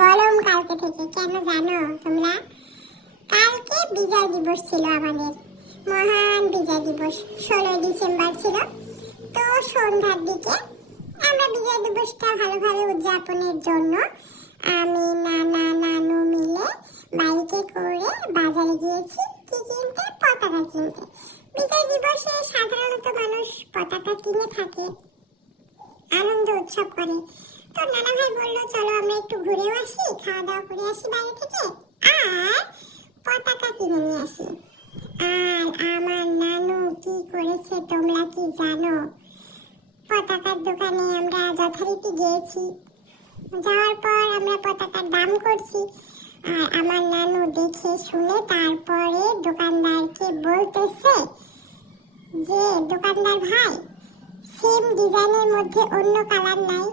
গরম কালকে থেকে, কেন জানো তোমরা? কালকে বিজয় দিবস ছিল আমাদের, মহান বিজয় দিবস 16 ডিসেম্বর ছিল। তো সন্ধ্যার দিকে আমরা বিজয় দিবসটা ভালোভাবে উদযাপনের জন্য আমি নানা নানু মিলে বাইকে করে বাজারে গিয়েছি কি কিনতে, পতাকা কিনতে। বিজয় দিবসে সাধারণত মানুষ পতাকা কিনে থাকে, আনন্দ উৎসব করে। তো নানা ভাই বললো চলো আমরা একটু ঘুরেও আসি, খাওয়া দাওয়া করে আসি বাইরে থেকে, আর পতাকা কিনে নিয়ে আসি। আর আমার নানু কি করেছে তোমরা কি জানো? পতাকার দোকানে আমরা যথারীতি গিয়েছি, যাওয়ার পর আমরা পতাকার দাম করছি, আর আমার নানু দেখে শুনে তারপরে দোকানদারকে বলতেছে যে দোকানদার ভাই, সেম ডিজাইনের মধ্যে অন্য কালার নাই,